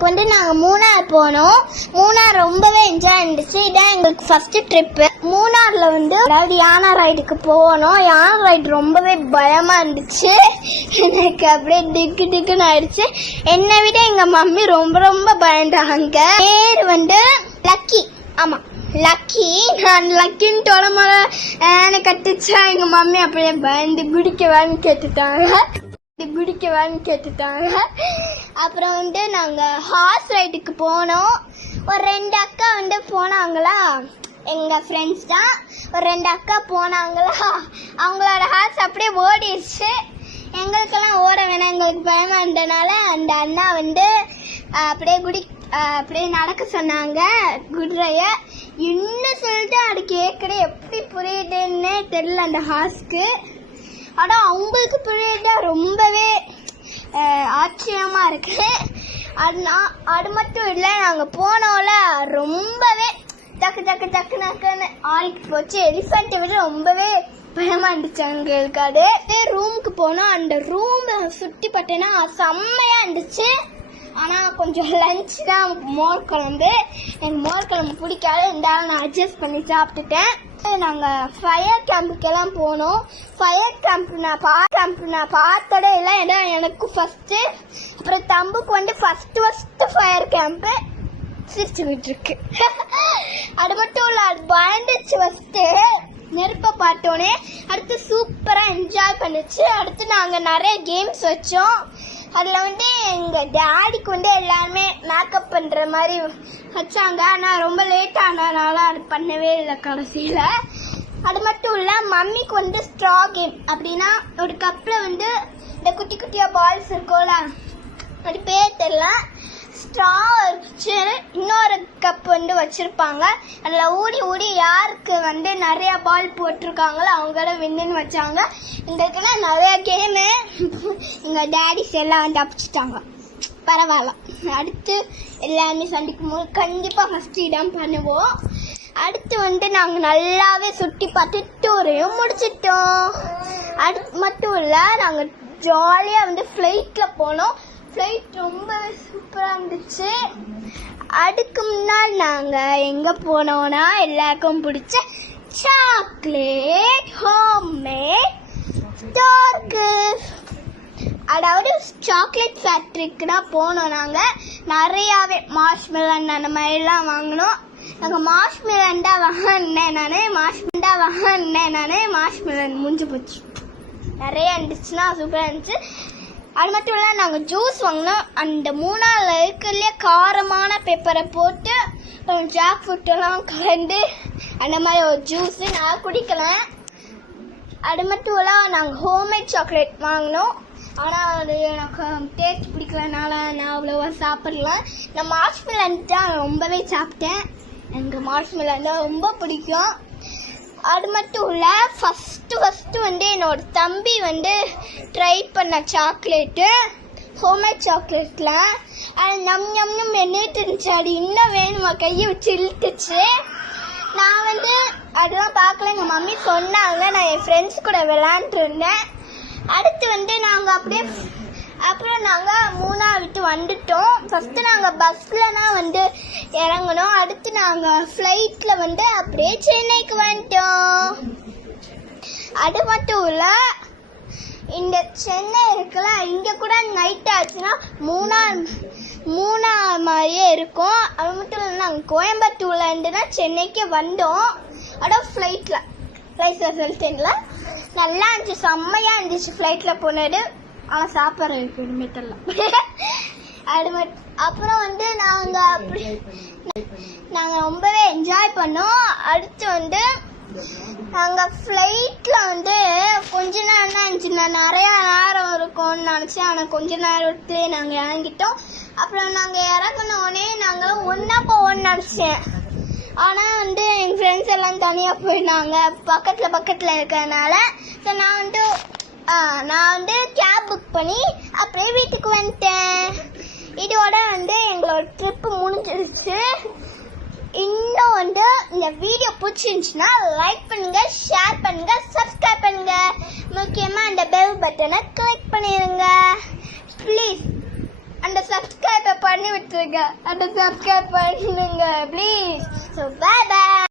அன்னைக்கு வந்து நாங்கள் மூணார் போனோம். மூணார் ரொம்பவே என்ஜாய் இருந்துச்சு. இதான் எங்களுக்கு ஃபர்ஸ்ட் ட்ரிப்பு. மூணாரில் வந்து அதாவது யானை ரைடுக்கு போனோம். யானை ரைடு ரொம்பவே பயமாக இருந்துச்சு. எனக்கு அப்படியே டிக்கு டிக்குன்னு ஆயிடுச்சு. என்னை விட எங்கள் மம்மி ரொம்ப ரொம்ப பயந்தாங்க. பேர் வந்து லக்கி. ஆமாம், லக்கி. நான் லக்கின்னு தொடமல எனக்கு கட்டுச்சா எங்கள் மம்மி அப்படியே பயந்து குடிக்கவான்னு கேட்டுட்டாங்க. அப்புறம் வந்து நாங்கள் ஹார்ஸ் ரைடுக்கு போனோம். ஒரு 2 அக்கா வந்து போனாங்களா, எங்கள் ஃப்ரெண்ட்ஸ் தான். ஒரு 2 அக்கா போனாங்களா, அவங்களோட ஹார்ஸ் அப்படியே ஓடிடுச்சு. எங்களுக்கெல்லாம் ஓட வேணாம், எங்களுக்கு பயமாக இருந்தனால அந்த அண்ணா வந்து அப்படியே நடக்க சொன்னாங்க குதிரைய. இன்னும் சொல்லிட்டு அது கேட்குற எப்படி புரியுதுன்னே தெரியல அந்த ஹார்ஸ்க்கு. ஆனால் அவங்களுக்கு புரியுது, ரொம்பவே ஆச்சரியமாக இருக்கு. அது மட்டும் இல்லை, நாங்கள் போனோம்ல ரொம்பவே டக்குன்னு ஆளுக்கு போச்சு. எலிஃபெண்ட்டை விட ரொம்பவே பயமாக இருந்துச்சு எங்களுக்கு. அது ரூமுக்கு போனோம். அந்த ரூம் சுற்றி பார்த்தேன்னா செம்மையாக இருந்துச்சு. ஆனால் கொஞ்சம் லஞ்ச் தான் மோர் குழம்பு. எனக்கு மோர் குழம்பு பிடிக்காது, இருந்தாலும் நான் அட்ஜஸ்ட் பண்ணி சாப்பிட்டுட்டேன். நாங்கள் ஃபயர் கேம்புக்கெல்லாம் போனோம். ஃபயர் கேம்ப் நான் பார்த்ததே இல்லை. ஏன்னா எனக்கு ஃபஸ்ட்டு, அப்புறம் தம்புக்கு வந்து ஃபஸ்ட்டு ஃபயர் கேம்ப்பு சிரிச்சுக்கிட்டு இருக்கு. அது மட்டும் இல்லை, அது பயந்துச்சு ஃபஸ்ட்டு நெருப்பை பார்த்தோன்னே. அடுத்து சூப்பராக என்ஜாய் பண்ணிச்சு. அடுத்து நாங்கள் நிறைய கேம்ஸ் வச்சோம். அதில் வந்து எங்கள் டேடிக்கு வந்து எல்லாருமே மேக்கப் பண்ணுற மாதிரி வச்சாங்க. ஆனால் ரொம்ப லேட் ஆனதுனால அது பண்ணவே இல்லை கடைசியில். அது மட்டும் இல்லை, மம்மிக்கு வந்து ஸ்ட்ரா கேம். அப்படின்னா ஒரு கப்பில் வந்து இந்த குட்டி குட்டியாக பால்ஸ் இருக்கும்ல, அது பேர் தெரியல, ஸ்ட்ரா வச்சு இன்னொரு கப் வந்து வச்சுருப்பாங்க. அதில் ஊடி யாருக்கு வந்து நிறையா பால் போட்டிருக்காங்களோ அவங்கள வின்னு வச்சாங்க. இந்த இடத்துல நிறையா கேமு எங்கள் டேடிஸ் எல்லாம் வந்து அப்பிச்சிட்டாங்க. பரவாயில்ல. அடுத்து எல்லாருமே சண்டைக்கும் போது கண்டிப்பாக ஃபஸ்ட்டு இடம் பண்ணுவோம். அடுத்து வந்து நாங்கள் நல்லாவே சுற்றி பார்த்து டூரையும் முடிச்சிட்டோம். அடுத்து மட்டும் இல்லை, நாங்கள் ஜாலியாக வந்து ஃப்ளைட்டில் போனோம். ஃப்ளைட் ரொம்பவே சூப்பராக இருந்துச்சு. அதுக்கு முன்னால் நாங்கள் எங்கே போனோன்னா எல்லாருக்கும் பிடிச்ச சாக்லேட் ஹோம்மேட் ஸ்டார்க்கு, அதாவது சாக்லேட் ஃபேக்ட்ரிக்கு தான் போனோம். நாங்கள் நிறையாவே மார்ஷ்மெலன் அந்த மாதிரிலாம் வாங்கினோம். நாங்கள் மார்ஷ்மெலன் தான் வாங்கினேன். மார்ஷ்மெலன் முடிஞ்சு போச்சு. நிறையா இருந்துச்சுன்னா சூப்பராக இருந்துச்சு. அது மட்டும் இல்லை, நாங்கள் ஜூஸ் வாங்கினோம். அந்த மூணாரில் இருக்கிறதுலே காரமான பெப்பரை போட்டு ஜாக் ஃப்ரூட்டெல்லாம் கலந்து அந்த மாதிரி ஒரு ஜூஸு நான் குடிக்கலாம். அது மட்டும் இல்லை, நாங்கள் ஹோம்மேட் சாக்லேட் வாங்கினோம். ஆனால் அது எனக்கு டேஸ்ட் பிடிக்கலனால நான் அவ்வளோவா சாப்பிடல. நான் மார்ஷ்மெலன் தான் ரொம்பவே சாப்பிட்டேன். எனக்கு மார்ஷ்மெலன் தான் ரொம்ப பிடிக்கும். அது மட்டும் இல்லை, ஃபஸ்ட்டு வந்து என்னோட தம்பி வந்து ட்ரை பண்ண சாக்லேட்டு ஹோம்மேட் சாக்லேட்டில் அது நம்னு என்னிட்டு இருந்துச்சு. அது இன்னும் வேணுமா கையை வச்சு இழுத்துச்சு. நான் வந்து அதெல்லாம் பார்க்கல, எங்கள் மம்மி சொன்னாங்க. நான் என் ஃப்ரெண்ட்ஸ் கூட விளையாண்டுருந்தேன். அடுத்து வந்து நாங்கள் அப்புறம் நாங்கள் மூணார் விட்டு வந்துட்டோம். ஃபஸ்ட்டு நாங்கள் பஸ்ஸில் தான் வந்து இறங்கணும். அடுத்து நாங்கள் ஃப்ளைட்டில் வந்து அப்படியே சென்னைக்கு வந்துட்டோம். அது மட்டும் இல்லை, இந்த சென்னை இருக்குல்ல, இங்கே கூட நைட் ஆச்சுன்னா மூணார் மாதிரியே இருக்கும். அது மட்டும் இல்லை, நாங்கள் கோயம்புத்தூர்லேருந்து தான் சென்னைக்கு வந்தோம். அதான் ஃப்ளைட்டில் சொல்லிட்டேன்ல, நல்லா இருந்துச்சு, செம்மையாக இருந்துச்சு ஃப்ளைட்டில் போனது. ஆனால் சாப்பிட்றதுக்கு இனிமேட்டெல்லாம் அப்புறம் வந்து நாங்கள் ரொம்பவே என்ஜாய் பண்ணோம். அடுத்து வந்து நாங்கள் ஃப்ளைட்டில் வந்து கொஞ்ச நேரம் தான் இருந்துச்சு. நான் நிறையா நேரம் இருக்கும்னு நினச்சேன். ஆனால் கொஞ்ச நேரத்துலேயே நாங்கள் இறங்கிட்டோம். அப்புறம் நாங்கள் இறங்கினோடனே நாங்கள் ஒன்றா போவோம்னு நினச்சேன். ஆனால் வந்து எங்கள் ஃப்ரெண்ட்ஸ் எல்லாம் தனியாக போயிட்டாங்க பக்கத்தில் இருக்கிறதுனால. ஸோ நான் வந்து கேப் புக் பண்ணி அப்படியே வீட்டுக்கு வந்துட்டேன். இதோட வந்து எங்களோட ட்ரிப்பு முடிஞ்சிருச்சு. இன்னும் வந்து இந்த வீடியோ பிடிச்சிருந்துச்சுன்னா லைக் பண்ணுங்க, ஷேர் பண்ணுங்க, சப்ஸ்கிரைப் பண்ணுங்க. முக்கியமாக அந்த பெல் பட்டனை கிளிக் பண்ணிடுங்க ப்ளீஸ். அந்த சப்ஸ்கிரைப் பண்ண பண்ணி விட்டுருங்க. அதை சப்ஸ்கிரைப் பண்ணுங்க ப்ளீஸ். So by.